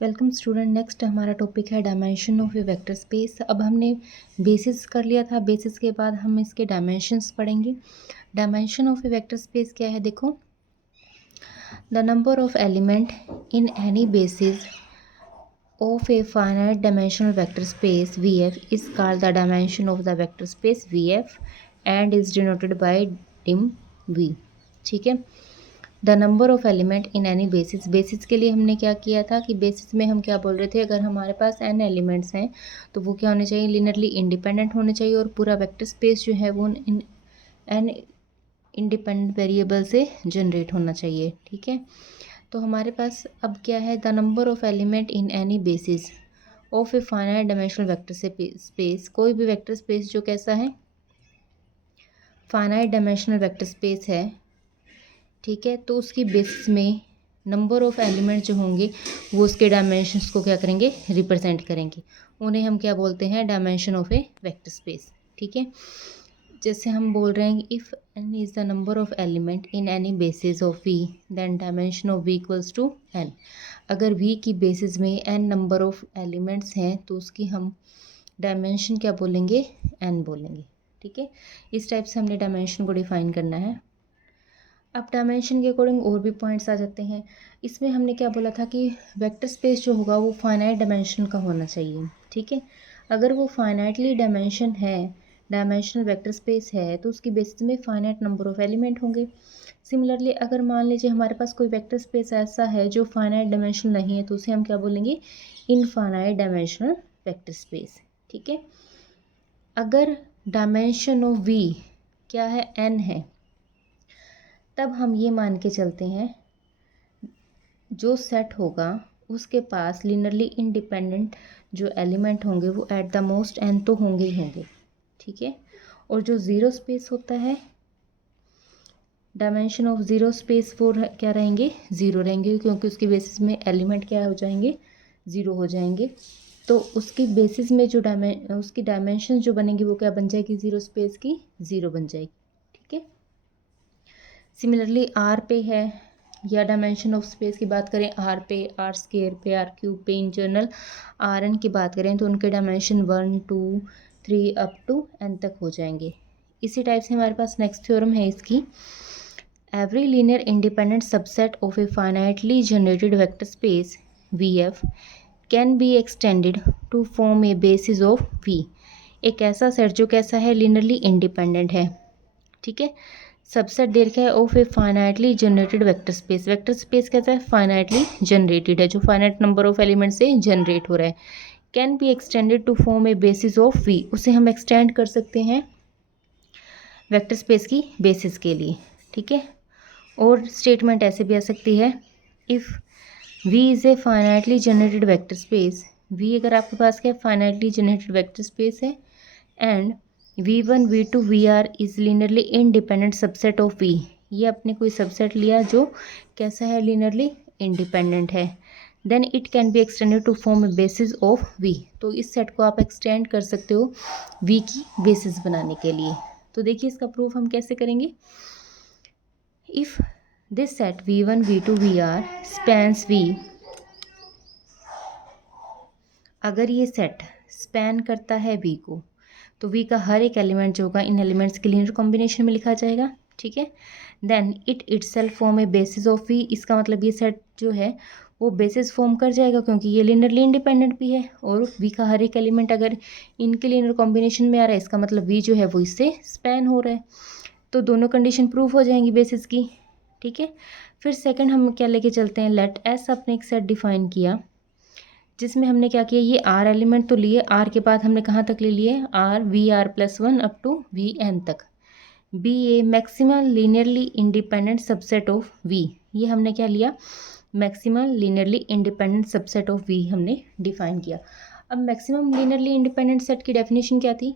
Welcome student. Next हमारा topic है dimension of a vector space. अब हमने बेसिस कर लिया था, बेसिस के बाद हम इसके डायमेंशंस पढ़ेंगे। Dimension of a vector space क्या है, देखो। The number of element in any basis of a finite dimensional vector space Vf is called the dimension of the vector space Vf and is denoted by dim V। ठीक है। The number of element in any basis, basis के लिए हमने क्या किया था कि basis में हम क्या बोल रहे थे, अगर हमारे पास n एलिमेंट्स हैं तो वो क्या होने चाहिए, लिनियरली इंडिपेंडेंट होने चाहिए और पूरा वेक्टर स्पेस जो है वो n इंडिपेंडेंट वेरिएबल से जनरेट होना चाहिए। ठीक है। तो हमारे पास अब क्या है, the number of element in any basis of a finite dimensional vector space. कोई भी वेक्टर स्पेस जो कैसा है, फाइनाइट डायमेंशनल वेक्टर स्पेस है, ठीक है, तो उसकी बेसिस में नंबर ऑफ एलिमेंट जो होंगे वो उसके डायमेंशंस को क्या करेंगे, रिप्रेजेंट करेंगे। उन्हें हम क्या बोलते हैं, dimension of a vector space. ठीक है। जैसे हम बोल रहे हैं if n is the number of element in any basis of v then dimension of v equals to n। अगर v की बेसिस में n नंबर ऑफ एलिमेंट्स हैं तो उसकी हम डायमेंशन क्या बोलेंगे, n बोलेंगे। ठीक है। इस टाइप से हमने डायमेंशन को डिफाइन करना है। अब डायमेंशन के अकॉर्डिंग और भी पॉइंट्स आ जाते हैं। इसमें हमने क्या बोला था कि वेक्टर स्पेस जो होगा वो फाइनाइट डायमेंशन का होना चाहिए। ठीक है। अगर वो फाइनाइटली डायमेंशन है, डायमेंशनल वेक्टर स्पेस है, तो उसकी बेसिस में फाइनाइट नंबर ऑफ एलिमेंट होंगे। सिमिलरली अगर मान लीजिए हमारे पास कोई वेक्टर स्पेस ऐसा है जो फाइनाइट डायमेंशनल नहीं है तो उसे हम क्या बोलेंगे, इनफाइनाइट डायमेंशनल वेक्टर स्पेस। ठीक है। अगर डायमेंशन ऑफ वी क्या है, n है, तब हम ये मान के चलते हैं जो सेट होगा उसके पास लिनियरली इंडिपेंडेंट जो एलिमेंट होंगे वो एट द मोस्ट n तो होंगे ही होंगे। ठीक है। और जो ज़ीरो स्पेस होता है, डायमेंशन ऑफ ज़ीरो स्पेस वो क्या रहेंगे, ज़ीरो रहेंगे, क्योंकि उसकी बेसिस में एलिमेंट क्या हो जाएंगे, ज़ीरो हो जाएंगे। तो उसकी बेसिस में जो उसकी डायमेंशन जो बनेंगी वो क्या बन जाएगी, ज़ीरो स्पेस की ज़ीरो बन जाएगी। ठीक है। सिमिलरली आर पे है, या डायमेंशन ऑफ स्पेस की बात करें आर पे, आर स्केयर पे, आर क्यूब पे, इन जनरल आर एन की बात करें तो उनके डायमेंशन 1 2 3 अप टू n तक हो जाएंगे। इसी टाइप से हमारे पास नेक्स्ट थ्योरम है इसकी, every linear independent subset of a finitely generated vector space VF can be extended to form a basis of V। एक ऐसा सेट जो कैसा है, लीनियरली इंडिपेंडेंट है। ठीक है। सबसेट दे रखा है of a finitely generated vector space. Vector space कैसा है, फाइनाइटली जनरेटेड है, जो फाइनाइट नंबर ऑफ एलिमेंट से जनरेट हो रहा है। Can be extended to form a basis of V, उसे हम एक्सटेंड कर सकते हैं वेक्टर स्पेस की बेसिस के लिए। ठीक है। और स्टेटमेंट ऐसे भी आ सकती है, if V is a finitely generated vector space, V अगर आपके पास क्या फाइनाइटली जनरेटेड वेक्टर स्पेस है, and V1 V2 VR is linearly independent subset of V। ये आपने कोई सबसेट लिया जो कैसा है, लीनियरली इंडिपेंडेंट है, then it can be extended to form a basis of V। तो इस सेट को आप एक्सटेंड कर सकते हो V की बेसिस बनाने के लिए। तो देखिए इसका प्रूफ हम कैसे करेंगे, if this set V1 V2 VR spans V, अगर ये सेट स्पैन करता है V को तो V का हर एक एलिमेंट जो होगा इन एलिमेंट्स के लीनियर कॉम्बिनेशन में लिखा जाएगा। ठीक है। Then it itself form a basis of V, इसका मतलब ये सेट जो है वो बेसिस फॉर्म कर जाएगा क्योंकि ये लीनियरली इंडिपेंडेंट भी है और V का हर एक एलिमेंट अगर इनके लीनियर कॉम्बिनेशन में आ रहा है इसका मतलब V जो है वो इससे स्पैन हो रहा है, तो दोनों कंडीशन प्रूफ हो जाएंगी बेसिस की। ठीक है। फिर सेकेंड हम क्या लेके चलते हैं, लेट एस अपने एक सेट डिफाइन किया जिसमें हमने क्या किया, ये R एलिमेंट तो लिए, R के बाद हमने कहाँ तक ले लिए, R VR+1 up to VN तक, be a maximum linearly independent subset of V। ये हमने क्या लिया, maximum linearly independent subset of V हमने डिफाइन किया। अब मैक्सिमम लीनियरली इंडिपेंडेंट सेट की डेफिनेशन क्या थी,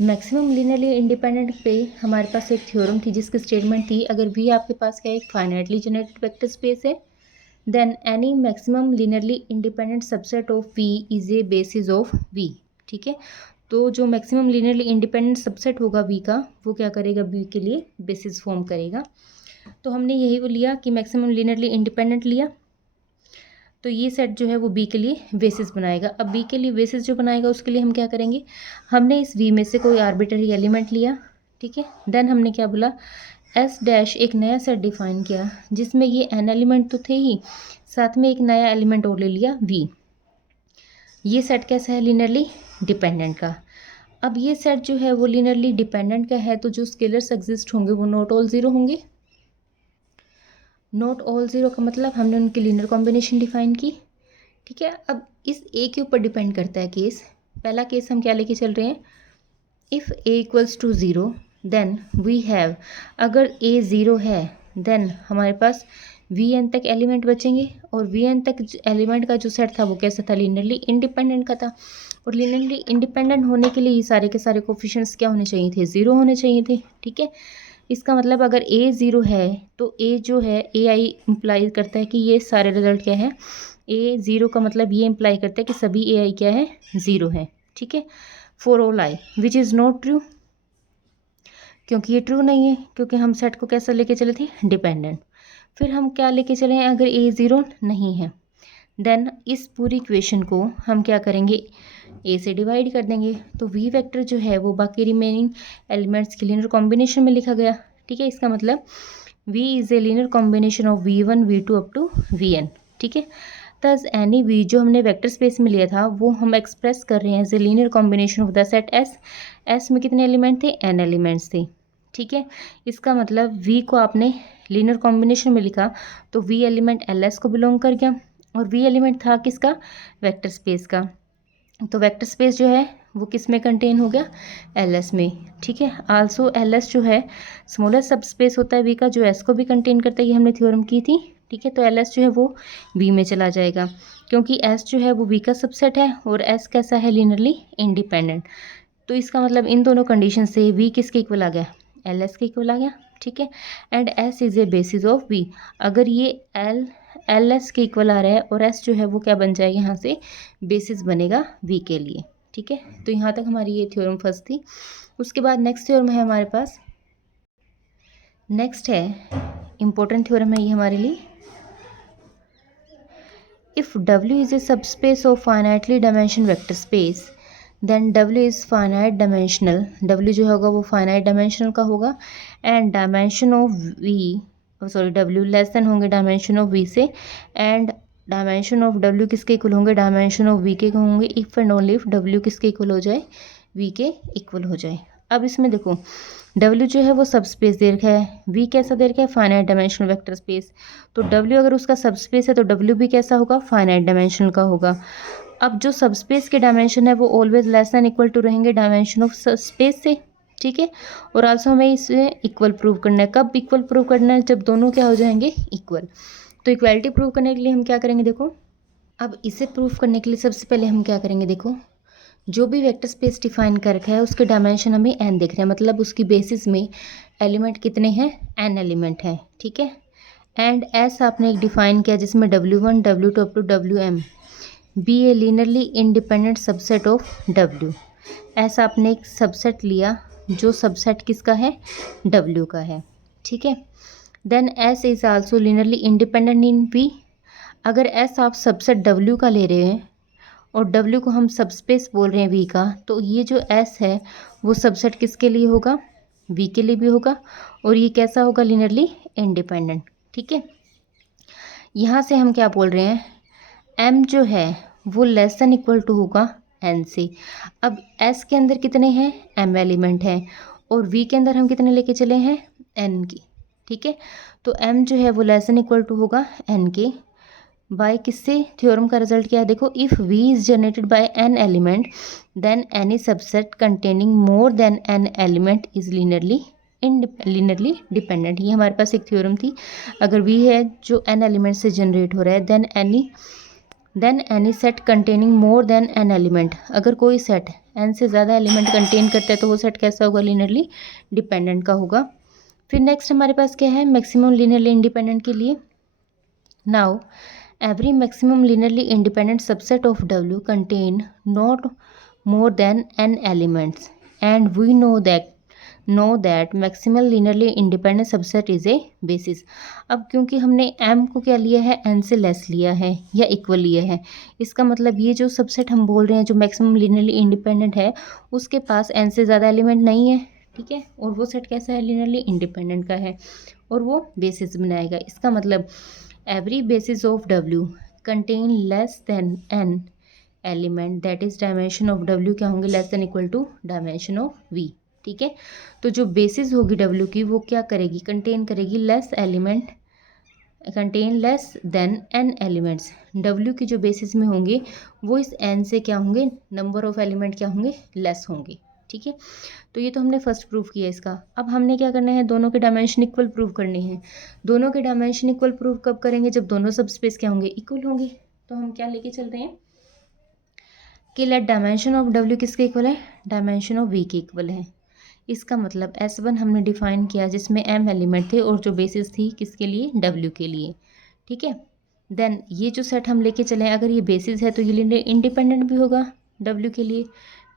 मैक्सिमम लीनियरली इंडिपेंडेंट पे हमारे पास एक थ्योरम थी जिसकी स्टेटमेंट थी, अगर V आपके पास क्या एक फाइनाइटली जनरेटेड वेक्टर स्पेस है then any maximum linearly independent subset of V is a basis of V। ठीक है। तो जो मैक्सिमम लीनियरली इंडिपेंडेंट सबसेट होगा V का वो क्या करेगा, V के लिए बेसिस फॉर्म करेगा। तो हमने यही वो लिया कि मैक्सिमम लीनियरली इंडिपेंडेंट लिया। तो ये सेट जो है वो बी के लिए बेसिस बनाएगा। अब बी के लिए बेसिस जो बनाएगा उसके लिए हम क्या करेंगे, हमने इस वी में से कोई आर्बिट्ररी एलिमेंट लिया, ठीक है। देन हमने क्या बोला, एस डैश एक नया सेट डिफाइन किया जिसमें ये एन एलिमेंट तो थे ही, साथ में एक नया एलिमेंट और ले लिया वी। ये सेट कैसा है, लीनियरली डिपेंडेंट का। अब ये सेट जो है वो लीनियरली डिपेंडेंट का है, तो जो स्केलर्स एग्जिस्ट होंगे वो नॉट ऑल ज़ीरो होंगे। नॉट ऑल ज़ीरो का मतलब हमने उनकी लीनियर कॉम्बिनेशन डिफाइन की, ठीक है। अब इस ए के ऊपर डिपेंड करता है केस। पहला केस हम क्या लेके चल रहे हैं, if a equals to zero then we have, अगर ए ज़ीरो है देन हमारे पास वी एन तक एलिमेंट बचेंगे, और वी एन तक एलिमेंट का जो सेट था वो कैसा था, लीनियरली इंडिपेंडेंट का था। और लीनियरली इंडिपेंडेंट होने के लिए ये सारे के सारे कोफिशिएंट्स क्या होने चाहिए थे, ज़ीरो होने चाहिए थे, ठीक है। इसका मतलब अगर ए ज़ीरो है तो ए जो है ए आई इम्प्लाई करता है कि ये सारे रिजल्ट क्या है, ए ज़ीरो का मतलब ये इम्प्लाई करता है कि सभी ए आई क्या है, ज़ीरो है, ठीक है। For all I which is not true, क्योंकि ये ट्रू नहीं है, क्योंकि हम सेट को कैसा लेके चले थे, डिपेंडेंट। फिर हम क्या लेके चले हैं, अगर ए ज़ीरो नहीं है देन इस पूरी इक्वेशन को हम क्या करेंगे, ए से डिवाइड कर देंगे। तो वी वेक्टर जो है वो बाकी रिमेनिंग एलिमेंट्स की लीनियर कॉम्बिनेशन में लिखा गया, ठीक है। इसका मतलब V is a linear combination of V1 V2 up to Vn, ठीक है। दस एनी वी जो हमने वेक्टर स्पेस में लिया था वो हम एक्सप्रेस कर रहे हैं as a linear combination of the set S. S में कितने एलिमेंट थे, एन एलिमेंट्स थे, ठीक है। इसका मतलब वी को आपने लीनियर कॉम्बिनेशन में लिखा तो वी एलिमेंट एल एस को बिलोंग कर गया, और वी एलिमेंट था किसका, वेक्टर स्पेस का। तो वेक्टर स्पेस जो है वो किस में कंटेन हो गया, एल एस में, ठीक है। आल्सो एल एस जो है स्मॉलेस्ट सब स्पेस होता है वी का, जो एस को भी कंटेन करता है, ये हमने थ्योरम की थी, ठीक है। तो एल एस जो है वो वी में चला जाएगा, क्योंकि एस जो है वो वी का सबसेट है और एस कैसा है, लीनियरली इंडिपेंडेंट। तो इसका मतलब इन दोनों कंडीशन से वी किसके इक्वल आ गया, एल एस के इक्वल आ गया, ठीक है। And S is a basis of V, अगर ये एल एस के इक्वल आ रहा है और एस जो है वो क्या बन जाएगा, यहाँ से बेसिस बनेगा वी के लिए, ठीक है। तो यहाँ तक हमारी ये थ्योरम फर्स्ट थी। उसके बाद नेक्स्ट थ्योरम है हमारे पास, नेक्स्ट है इम्पोर्टेंट थ्योरम है ये हमारे लिए। If W is a subspace of finitely dimension vector space then W is finite dimensional, W जो होगा वो फाइनाइट डायमेंशनल का होगा, and dimension of W less than होंगे डायमेंशन ऑफ V से, एंड डायमेंशन ऑफ W किसके equal होंगे, dimension of V के होंगे, if and only if W किसके इक्वल हो जाए, V के इक्वल हो जाए। अब इसमें देखो W जो है वो सब स्पेस दे रखा है, V कैसा दे रखा है, फाइनाइट डायमेंशनल वेक्टर स्पेस। तो W अगर उसका सब स्पेस है तो W भी कैसा होगा, फाइनाइट डायमेंशनल का होगा। अब जो सब स्पेस के डायमेंशन है वो always less than equal to रहेंगे डायमेंशन ऑफ सब स्पेस से, ठीक है। और आल्सो हमें इसे इक्वल प्रूव करना है, कब इक्वल प्रूव करना है, जब दोनों क्या हो जाएंगे, इक्वल। तो इक्वालिटी प्रूव करने के लिए हम क्या करेंगे, देखो अब इसे प्रूव करने के लिए सबसे पहले हम क्या करेंगे, देखो जो भी वेक्टर स्पेस डिफाइन कर रखा है उसके डायमेंशन हमें n दिख रहे हैं, मतलब उसकी बेसिस में एलिमेंट कितने हैं, n एलिमेंट है, ठीक है। एंड एस आपने एक डिफाइन किया जिसमें W1 W2 up to Wm be a linearly independent subset of W। ऐसा आपने एक सबसेट लिया जो सबसेट किसका है, W का है, ठीक है। Then S is also linearly independent in V। अगर S आप सबसेट W का ले रहे हैं और W को हम सबस्पेस बोल रहे हैं V का, तो ये जो S है वो सबसेट किसके लिए होगा, V के लिए भी होगा, और ये कैसा होगा, लीनियरली इंडिपेंडेंट, ठीक है। यहाँ से हम क्या बोल रहे हैं, M जो है वो लेस देन इक्वल टू होगा N से। अब S के अंदर कितने हैं, M एलिमेंट हैं, और V के अंदर हम कितने लेके चले हैं, N की, ठीक है। तो M जो है वो लेस देन इक्वल टू होगा N के, बाय किससे, थ्योरम का रिजल्ट क्या है, देखो if V is generated by n element then any subset containing more than n element is linearly dependent. ये हमारे पास एक थ्योरम थी, अगर V है जो n एलिमेंट से जनरेट हो रहा है then any set containing more than n element, अगर कोई सेट n से ज़्यादा एलिमेंट कंटेन करता है तो वो सेट कैसा होगा, लीनियरली डिपेंडेंट का होगा। फिर नेक्स्ट हमारे पास क्या है, मैक्सिमम लीनियरली इंडिपेंडेंट के लिए। Now every maximum linearly independent subset of W contain not more than n elements, and we know that know that maximal linearly independent subset is a basis. अब क्योंकि हमने M को क्या लिया है, N से लेस लिया है या इक्वल लिया है, इसका मतलब ये जो सबसेट हम बोल रहे हैं जो मैक्सिमम लीनियरली इंडिपेंडेंट है उसके पास एन से ज़्यादा एलिमेंट नहीं है, ठीक है, और वो सेट कैसा है, लीनियरली इंडिपेंडेंट का है और वो बेसिस बनाएगा। इसका मतलब every basis of W contain less than n element that is dimension of W क्या होंगे, less than equal to dimension of V, ठीक है। तो जो बेसिस होगी डब्ल्यू की वो क्या करेगी, कंटेन करेगी less element, contain less than n elements. W की जो बेसिस में होंगे वो इस एन से क्या होंगे, नंबर ऑफ एलिमेंट क्या होंगे, लेस होंगे, ठीक है। तो ये तो हमने फर्स्ट प्रूफ किया इसका। अब हमने क्या करना है, दोनों के डायमेंशन इक्वल प्रूव करने हैं। दोनों के डायमेंशन इक्वल प्रूव कब करेंगे, जब दोनों सब स्पेस क्या होंगे, इक्वल होंगे। तो हम क्या लेके चल रहे हैं कि लेट डायमेंशन ऑफ डब्ल्यू किसके इक्वल है, डायमेंशन ऑफ वी के इक्वल है। इसका मतलब S1 हमने डिफाइन किया जिसमें m एलिमेंट थे और जो बेसिस थी किसके लिए, W के लिए, ठीक है। देन ये जो सेट हम लेके चले अगर ये बेसिस है तो ये लीनियर इंडिपेंडेंट भी होगा W के लिए,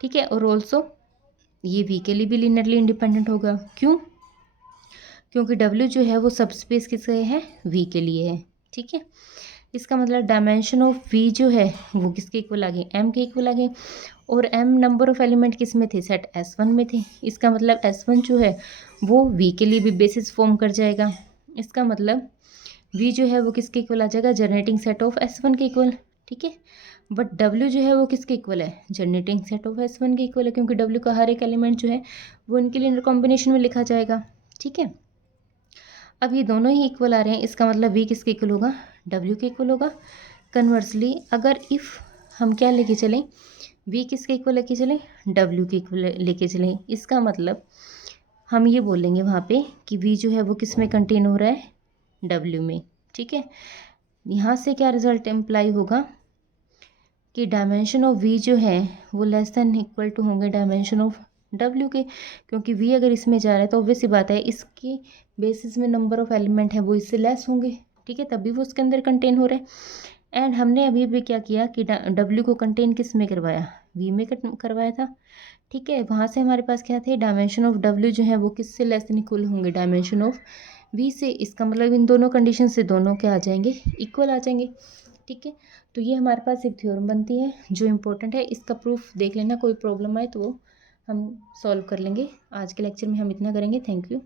ठीक है, और ऑल्सो ये V के लिए भी लीनियरली इंडिपेंडेंट होगा। क्यों, क्योंकि W जो है वो सब स्पेस किसके है, V के लिए है, ठीक है। इसका मतलब डायमेंशन ऑफ V जो है वो किसके इक्वल आ गए, M के इक्वल आ गए, और m नंबर ऑफ एलिमेंट किस में थे, सेट S1 में थे। इसका मतलब S1 जो है वो V के लिए भी बेसिस फॉर्म कर जाएगा। इसका मतलब V जो है वो किसके इक्वल आ जाएगा, जनरेटिंग सेट ऑफ S1 के इक्वल, ठीक है। बट W जो है वो किसके इक्वल है, जनरेटिंग सेट ऑफ S1 के इक्वल है, क्योंकि W का हर एक एलिमेंट जो है वो इनके लिए कॉम्बिनेशन में लिखा जाएगा, ठीक है। अब ये दोनों ही इक्वल आ रहे हैं, इसका मतलब V किसके इक्वल होगा, W के इक्वल होगा। कन्वर्सली अगर इफ़ हम क्या लेके चलें, V किसके इक्वल लेके चलें, W के इक्वल लेके चलें, इसका मतलब हम ये बोलेंगे वहाँ पे कि V जो है वो किस में कंटेन हो रहा है, W में, ठीक है। यहाँ से क्या रिजल्ट इम्प्लाई होगा कि डायमेंशन ऑफ V जो है वो लेस देन इक्वल टू होंगे डायमेंशन ऑफ W के, क्योंकि V अगर इसमें जा रहा है तो ऑब्वियस सी बात है इसकी बेसिस में नंबर ऑफ एलिमेंट है वो इससे लेस होंगे, ठीक है, तभी वो उसके अंदर कंटेन हो रहा है। एंड हमने अभी भी क्या किया कि W को कंटेन किस में करवाया, V में करवाया था, ठीक है। वहाँ से हमारे पास क्या थे, डायमेंशन ऑफ W जो है वो किससे लेस देन इक्वल होंगे, डायमेंशन ऑफ V से। इसका मतलब इन दोनों कंडीशन से दोनों क्या आ जाएंगे, इक्वल आ जाएंगे, ठीक है। तो ये हमारे पास एक थ्योरम बनती है जो इम्पोर्टेंट है, इसका प्रूफ देख लेना, कोई प्रॉब्लम आए तो वो हम सॉल्व कर लेंगे। आज के लेक्चर में हम इतना करेंगे, थैंक यू।